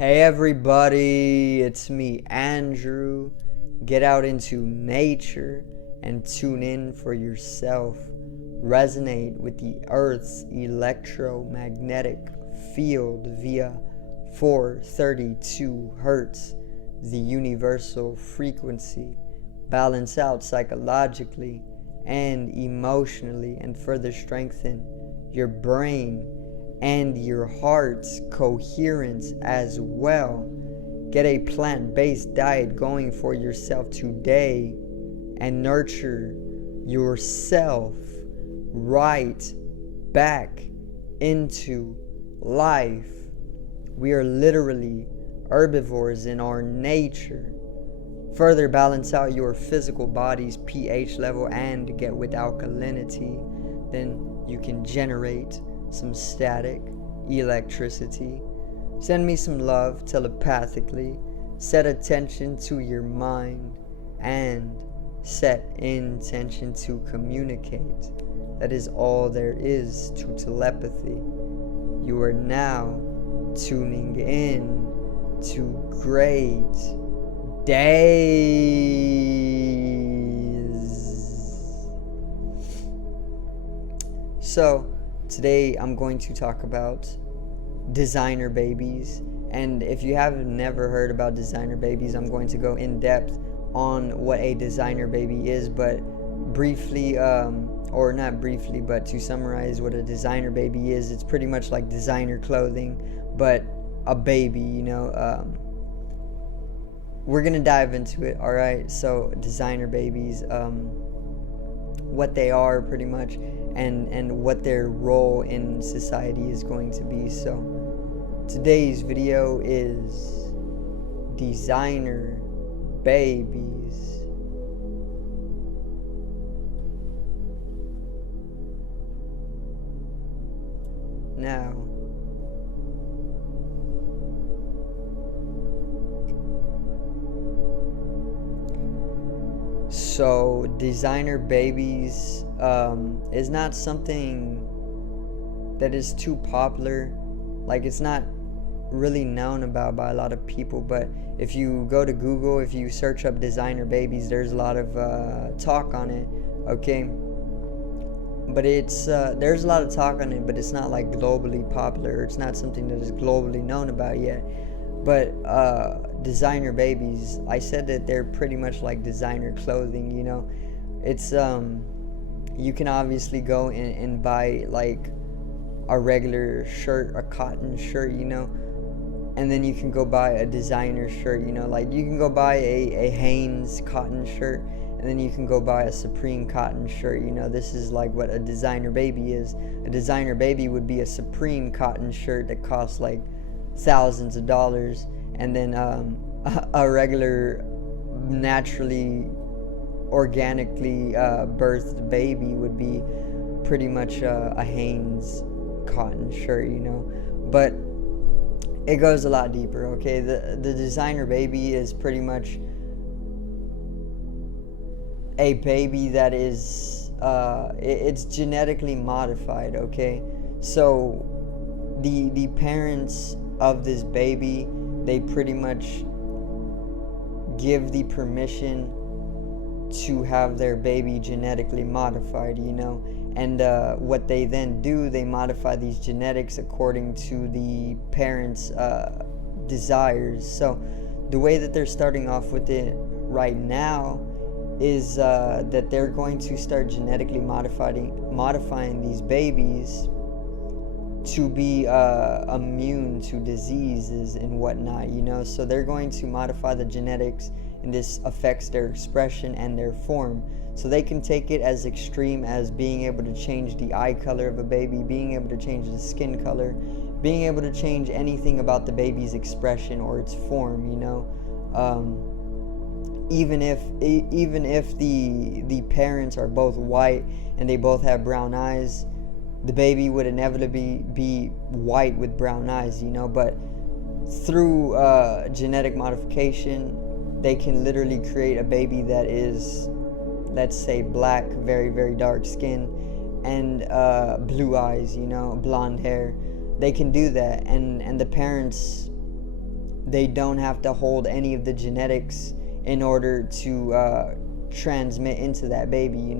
Hey everybody, it's me, Andrew. Get out into nature and tune in for yourself. Resonate with the Earth's electromagnetic field via 432 Hertz, the universal frequency. Balance out psychologically and emotionally and further strengthen your brain and your heart's coherence as well. Get a plant-based diet going for yourself today and nurture yourself right back into life. We are literally herbivores in our nature. Further balance out your physical body's pH level and get with alkalinity. Then you can generate some static electricity. Send me some love telepathically. Set attention to your mind and set intention to communicate. That is all there is to telepathy. You are now tuning in to great days. So today I'm going to talk about designer babies, and if you have never heard about designer babies, I'm going to go in depth on what a designer baby is, but briefly, or not briefly, but to summarize what a designer baby is, it's pretty much like designer clothing, but a baby, we're gonna dive into it, alright? So designer babies, what they are pretty much, and what their role in society is going to be. So today's video is designer babies. Now, so designer babies is not something that is too popular. Like, it's not really known about by a lot of people, but if you go to Google, if you search up designer babies, there's a lot of talk on it, okay? But it's there's a lot of talk on it, but it's not like globally popular. It's not something that is globally known about yet. But designer babies, I said that they're pretty much like designer clothing, it's you can obviously go and buy like a regular shirt, a cotton shirt, and then you can go buy a designer shirt, like you can go buy a Hanes cotton shirt, and then you can go buy a Supreme cotton shirt. This is like what a designer baby is. A designer baby would be a Supreme cotton shirt that costs like thousands of dollars, and then a regular naturally organically birthed baby would be pretty much a Hanes cotton shirt, but it goes a lot deeper, okay? The designer baby is pretty much a baby that is it's genetically modified, okay? So the parents of this baby, they pretty much give the permission to have their baby genetically modified, and what they then do, they modify these genetics according to the parents' desires. So the way that they're starting off with it right now is that they're going to start genetically modifying these babies to be immune to diseases and whatnot, so they're going to modify the genetics, and this affects their expression and their form. So they can take it as extreme as being able to change the eye color of a baby, being able to change the skin color, being able to change anything about the baby's expression or its form, even if the parents are both white and they both have brown eyes, the baby would inevitably be white with brown eyes, but through genetic modification, they can literally create a baby that is, let's say, black, very, very dark skin, and blue eyes, blonde hair. They can do that, and the parents they don't have to hold any of the genetics in order to transmit into that baby,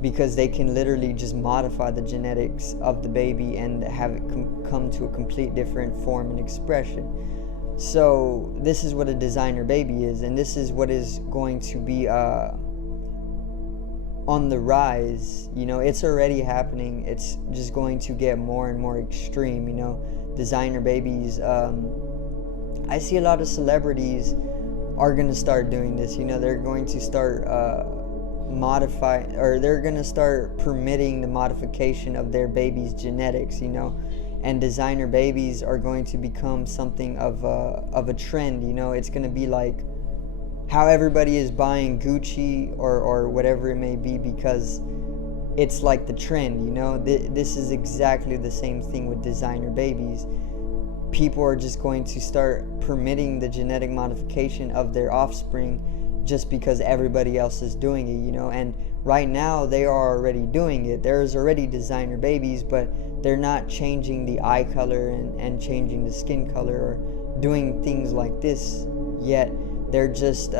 because they can literally just modify the genetics of the baby and have it come to a complete different form and expression. So this is what a designer baby is, and this is what is going to be on the rise. It's already happening. It's just going to get more and more extreme. Designer babies. I see a lot of celebrities are going to start doing this. They're going to start modifying, or they're going to start permitting the modification of their baby's genetics. And designer babies are going to become something of a trend. It's going to be like how everybody is buying Gucci or whatever it may be, because it's like the trend. This is exactly the same thing with designer babies. People are just going to start permitting the genetic modification of their offspring just because everybody else is doing it. And right now they are already doing it. There's already designer babies, but they're not changing the eye color and changing the skin color or doing things like this yet. They're just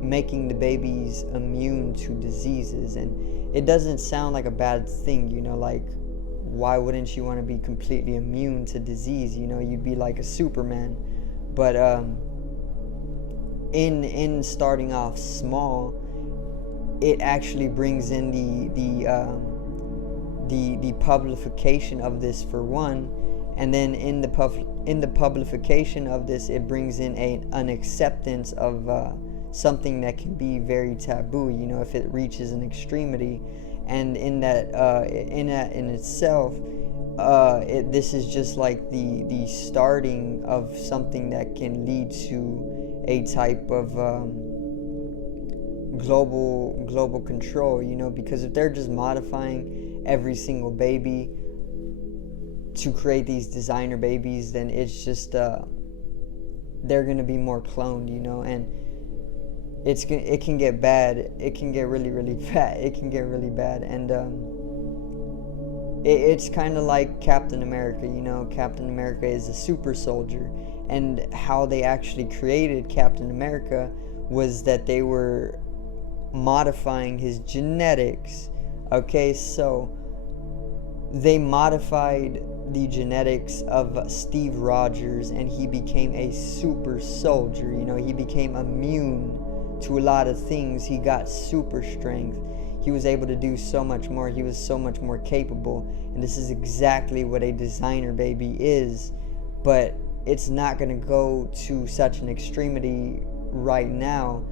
making the babies immune to diseases, and it doesn't sound like a bad thing. Like, why wouldn't you want to be completely immune to disease? You'd be like a Superman. But in starting off small, it actually brings in the publication of this, for one, and then in the publication of this, it brings in an acceptance of something that can be very taboo. If it reaches an extremity, and in itself, this is just like the starting of something that can lead to a type of global control. Because if they're just modifying every single baby to create these designer babies, then it's just they're gonna be more cloned, and it can get bad. It can get really, really bad. It can get really bad. And it's kind of like Captain America. Captain America is a super soldier, and how they actually created Captain America was that they were modifying his genetics. Okay, so they modified the genetics of Steve Rogers, and he became a super soldier. He became immune to a lot of things. He got super strength. He was able to do so much more. He was so much more capable. And this is exactly what a designer baby is. But it's not going to go to such an extremity right now.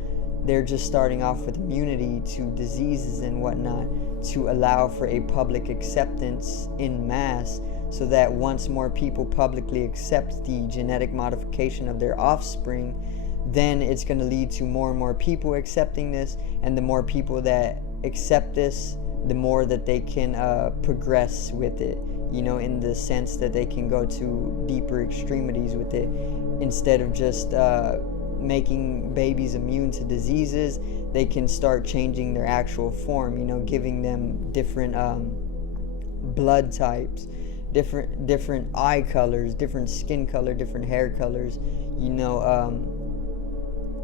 They're just starting off with immunity to diseases and whatnot, to allow for a public acceptance in mass, so that once more people publicly accept the genetic modification of their offspring, then it's going to lead to more and more people accepting this, and the more people that accept this, the more that they can progress with it, in the sense that they can go to deeper extremities with it. Instead of just making babies immune to diseases, they can start changing their actual form, giving them different blood types, different eye colors, different skin color, different hair colors,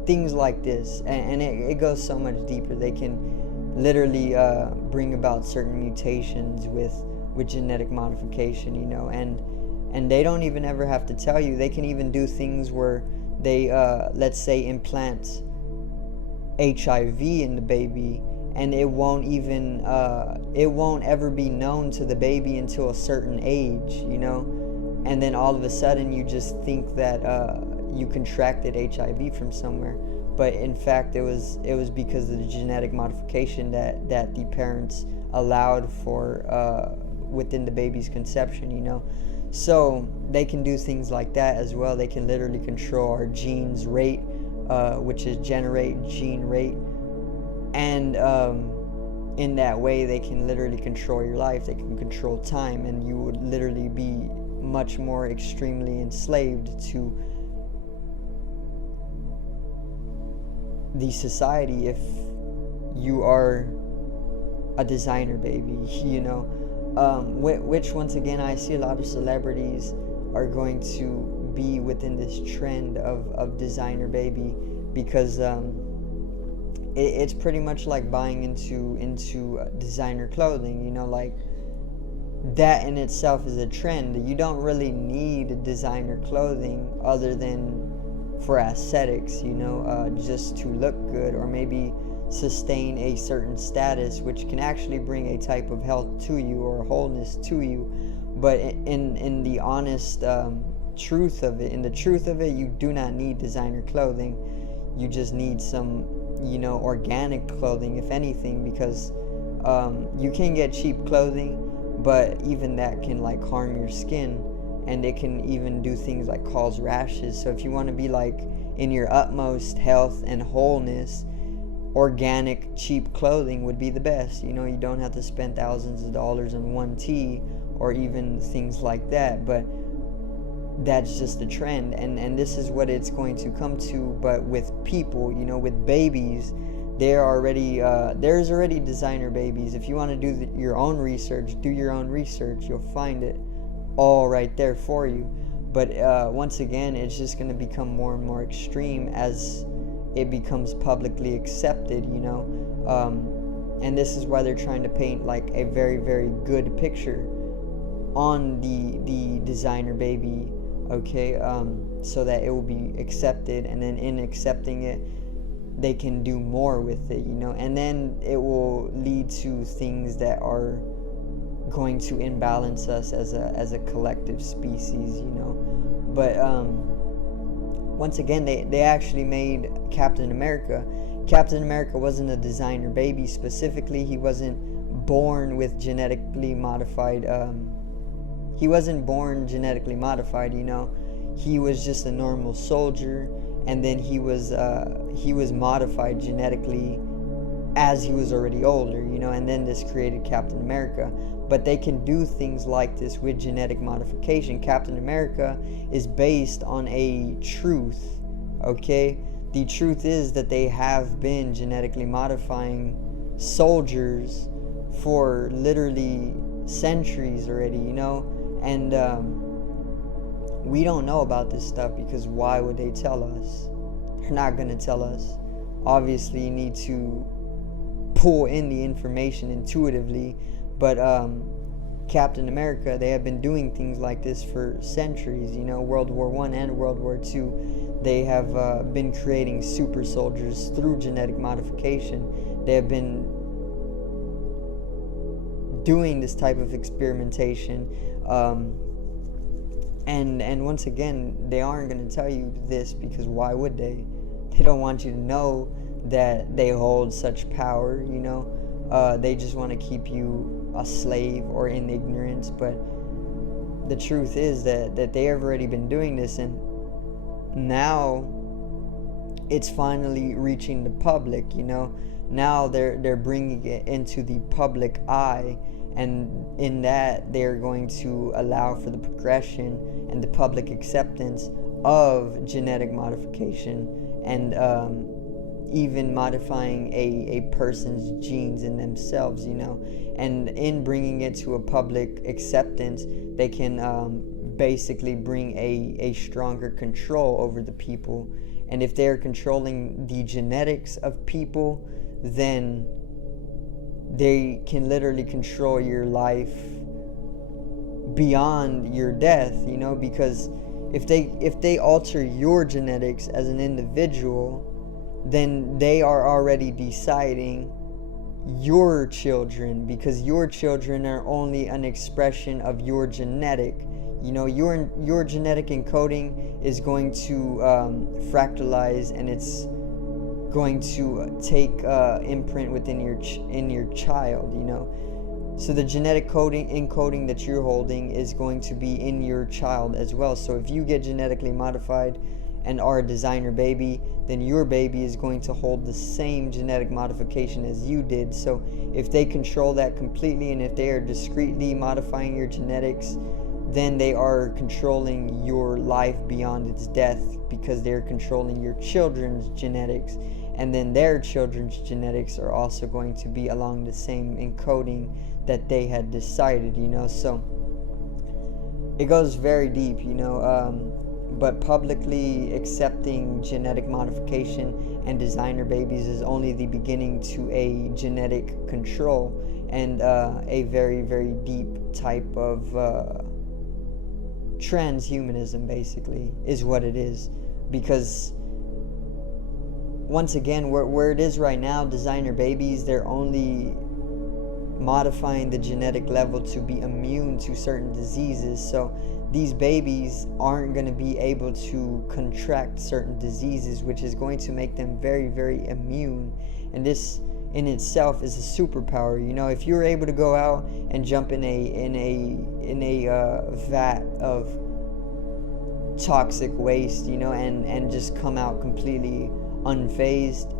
things like this. And it goes so much deeper. They can literally bring about certain mutations with genetic modification, and they don't even ever have to tell you. They can even do things where they let's say implant HIV in the baby, and it won't ever be known to the baby until a certain age, and then all of a sudden you just think that you contracted HIV from somewhere, but in fact it was because of the genetic modification that the parents allowed for within the baby's conception. So they can do things like that as well. They can literally control our genes rate, which is generate gene rate, and in that way they can literally control your life. They can control time, and you would literally be much more extremely enslaved to the society if you are a designer baby, which once again I see a lot of celebrities are going to be within this trend of designer baby, because it's pretty much like buying into designer clothing, you know, like that in itself is a trend. You don't really need designer clothing other than for aesthetics, you know, just to look good, or maybe sustain a certain status, which can actually bring a type of health to you or wholeness to you. But in the honest truth of it, you do not need designer clothing. You just need some, you know, organic clothing, if anything, because you can get cheap clothing, but even that can like harm your skin, and it can even do things like cause rashes. So if you want to be like in your utmost health and wholeness, organic cheap clothing would be the best. You know, you don't have to spend thousands of dollars on one tee or even things like that, but that's just the trend, and this is what it's going to come to. But with people, you know, with babies, there's already designer babies. If you want to do your own research, do your own research. You'll find it all right there for you. But once again, it's just going to become more and more extreme as it becomes publicly accepted, you know. And this is why they're trying to paint like a very, very good picture on the designer baby, okay, so that it will be accepted, and then in accepting it, they can do more with it, you know, and then it will lead to things that are going to imbalance us as a collective species, you know. But once again, they actually made Captain America. Captain America wasn't a designer baby specifically. He wasn't born with genetically modified he wasn't born genetically modified, you know. He was just a normal soldier, and then he was modified genetically as he was already older, you know, and then this created Captain America. But they can do things like this with genetic modification. Captain America is based on a truth, okay? The truth is that they have been genetically modifying soldiers for literally centuries already, you know. And we don't know about this stuff because why would they tell us? They're not going to tell us. Obviously, you need to pull in the information intuitively, but Captain America, they have been doing things like this for centuries, you know. World War I and World War II, they have been creating super soldiers through genetic modification. They have been doing this type of experimentation, and once again, they aren't going to tell you this because why would they? They don't want you to know that they hold such power, you know. They just want to keep you a slave or in ignorance. But the truth is that they have already been doing this, and now it's finally reaching the public, you know. Now they're bringing it into the public eye, and in that they're going to allow for the progression and the public acceptance of genetic modification, and even modifying a person's genes in themselves, you know. And in bringing it to a public acceptance, they can basically bring a stronger control over the people. And if they're controlling the genetics of people, then they can literally control your life beyond your death, you know. Because if they alter your genetics as an individual, then they are already deciding your children, because your children are only an expression of your genetic, you know. Your genetic encoding is going to fractalize, and it's going to take imprint within your child, you know. So the genetic encoding that you're holding is going to be in your child as well. So if you get genetically modified and are a designer baby, then your baby is going to hold the same genetic modification as you did. So if they control that completely, and if they are discreetly modifying your genetics, then they are controlling your life beyond its death, because they're controlling your children's genetics, and then their children's genetics are also going to be along the same encoding that they had decided, you know. So it goes very deep, you know. but publicly accepting genetic modification and designer babies is only the beginning to a genetic control and a very, very deep type of transhumanism, basically, is what it is. Because once again, where it is right now, designer babies, they're only modifying the genetic level to be immune to certain diseases. So these babies aren't going to be able to contract certain diseases, which is going to make them very, very immune. And this in itself is a superpower. You know, if you're able to go out and jump in a vat of toxic waste, you know, and just come out completely unfazed,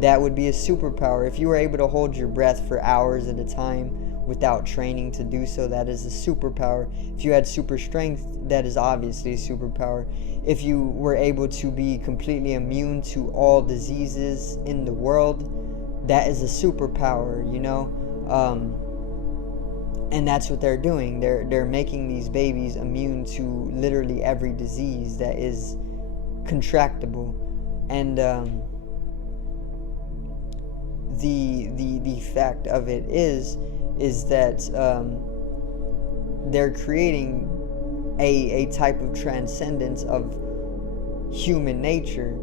that would be a superpower. If you were able to hold your breath for hours at a time without training to do so, that is a superpower. If you had super strength, that is obviously a superpower. If you were able to be completely immune to all diseases in the world, that is a superpower, you know. And that's what they're doing. They're making these babies immune to literally every disease that is contractable. And the fact of it is that they're creating a type of transcendence of human nature,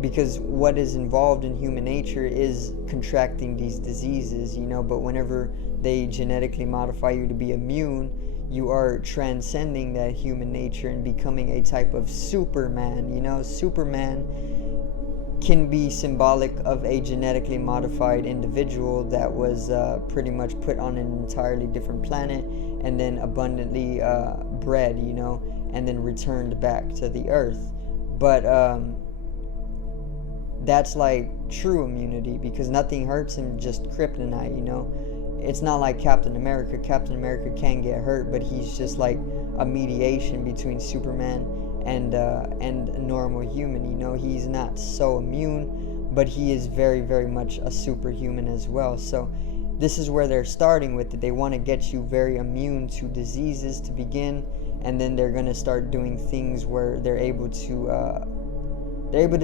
because what is involved in human nature is contracting these diseases, you know. But whenever they genetically modify you to be immune, you are transcending that human nature and becoming a type of Superman, you know. Superman can be symbolic of a genetically modified individual that was pretty much put on an entirely different planet and then abundantly bred, you know, and then returned back to the earth. But that's like true immunity, because nothing hurts him, just kryptonite, you know. It's not like Captain America. Captain America can get hurt, but he's just like a mediation between Superman and a normal human, you know. He's not so immune, but he is very, very much a superhuman as well. So this is where they're starting with it. They want to get you very immune to diseases to begin, and then they're going to start doing things where they're able to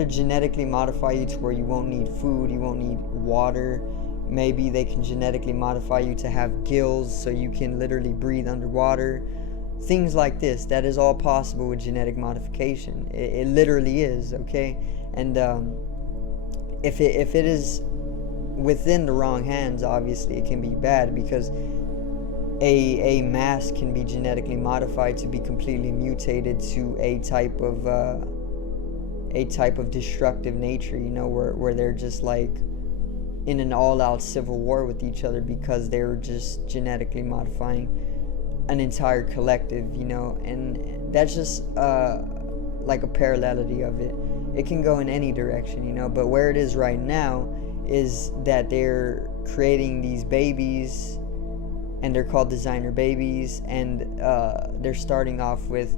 genetically modify you to where you won't need food, you won't need water. Maybe they can genetically modify you to have gills so you can literally breathe underwater. Things like this, that is all possible with genetic modification. It literally is, okay? And if it is within the wrong hands, obviously it can be bad, because a mass can be genetically modified to be completely mutated to a type of destructive nature, you know, where they're just like in an all-out civil war with each other because they're just genetically modifying an entire collective, you know. And that's just like a parallelity of it. It can go in any direction, you know. But where it is right now is that they're creating these babies, and they're called designer babies, and they're starting off with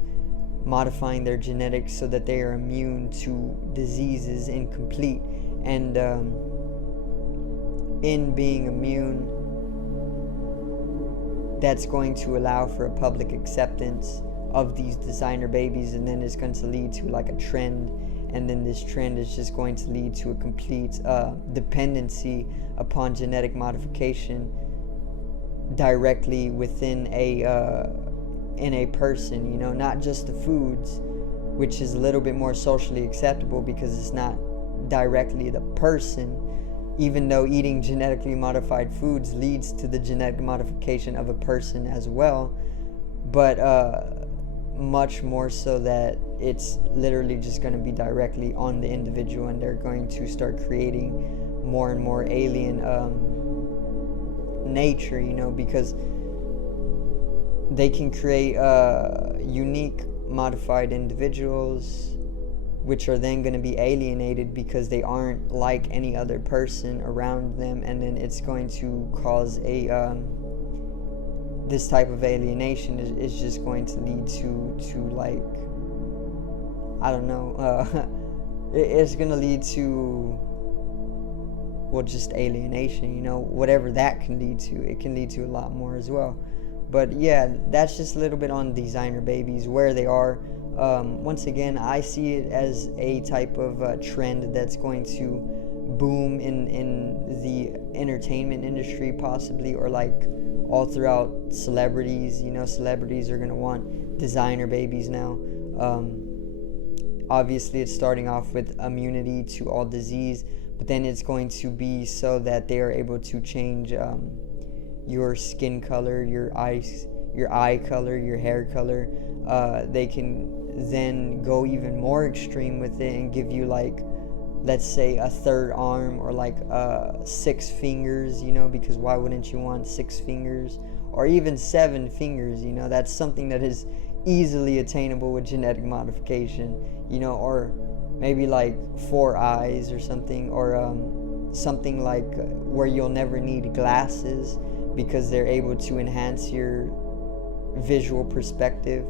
modifying their genetics so that they are immune to diseases incomplete. And in being immune, that's going to allow for a public acceptance of these designer babies, and then it's going to lead to like a trend, and then this trend is just going to lead to a complete dependency upon genetic modification directly within a person, you know. Not just the foods, which is a little bit more socially acceptable because it's not directly the person, even though eating genetically modified foods leads to the genetic modification of a person as well, but much more so that it's literally just going to be directly on the individual, and they're going to start creating more and more alien nature, you know, because they can create unique modified individuals, which are then going to be alienated because they aren't like any other person around them, and then it's going to cause this type of alienation is just going to lead to like, I don't know, it's going to lead to, well, just alienation, you know. Whatever that can lead to, it can lead to a lot more as well. But yeah, that's just a little bit on designer babies, where they are, Once again, I see it as a type of trend that's going to boom in the entertainment industry, possibly, or like all throughout celebrities. You know, celebrities are going to want designer babies now. Obviously, it's starting off with immunity to all disease, but then it's going to be so that they are able to change your skin color, your eye color, your hair color. They can then go even more extreme with it and give you, like, let's say a third arm, or like 6 fingers, you know, because why wouldn't you want 6 fingers, or even 7 fingers? You know, that's something that is easily attainable with genetic modification, you know, or maybe like 4 eyes or something, or something like where you'll never need glasses because they're able to enhance your visual perspective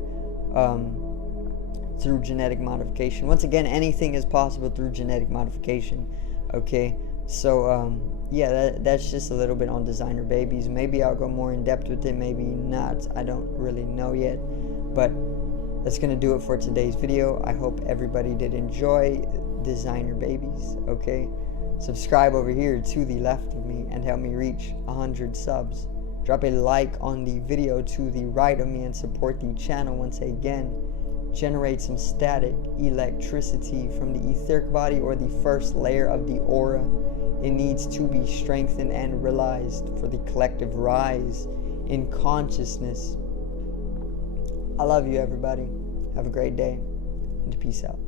through genetic modification. Once again, anything is possible through genetic modification. Okay, so yeah, that's just a little bit on designer babies. Maybe I'll go more in depth with it, maybe not, I don't really know yet, but that's gonna do it for today's video. I hope everybody did enjoy designer babies. Okay, subscribe over here to the left of me and help me reach 100 subs. Drop a like on the video to the right of me and support the channel once again. Generate some static electricity from the etheric body, or the first layer of the aura. It needs to be strengthened and realized for the collective rise in consciousness. I love you, everybody. Have a great day, and peace out.